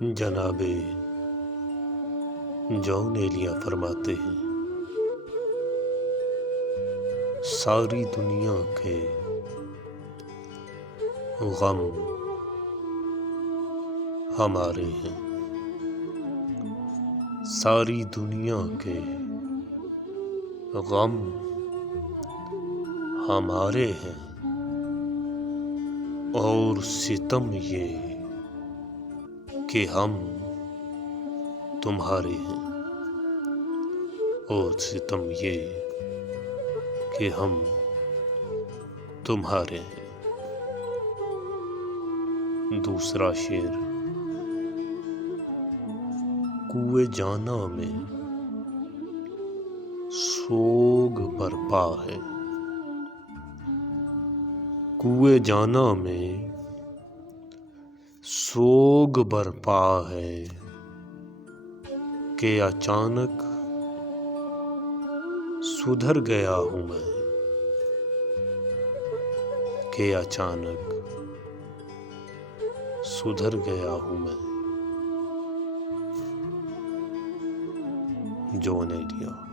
जनाबे जॉन एलिया फरमाते हैं, सारी दुनिया के गम हमारे हैं, सारी दुनिया के गम हमारे हैं और सितम ये कि हम तुम्हारे हैं, और सितम ये कि हम तुम्हारे हैं। दूसरा शेर, कुएं जाना में सोग बरपा है, कुएं जाना में सोग बरपा है कि अचानक सुधर गया हूँ मैं, कि अचानक सुधर गया हूँ मैं। जॉन एलिया।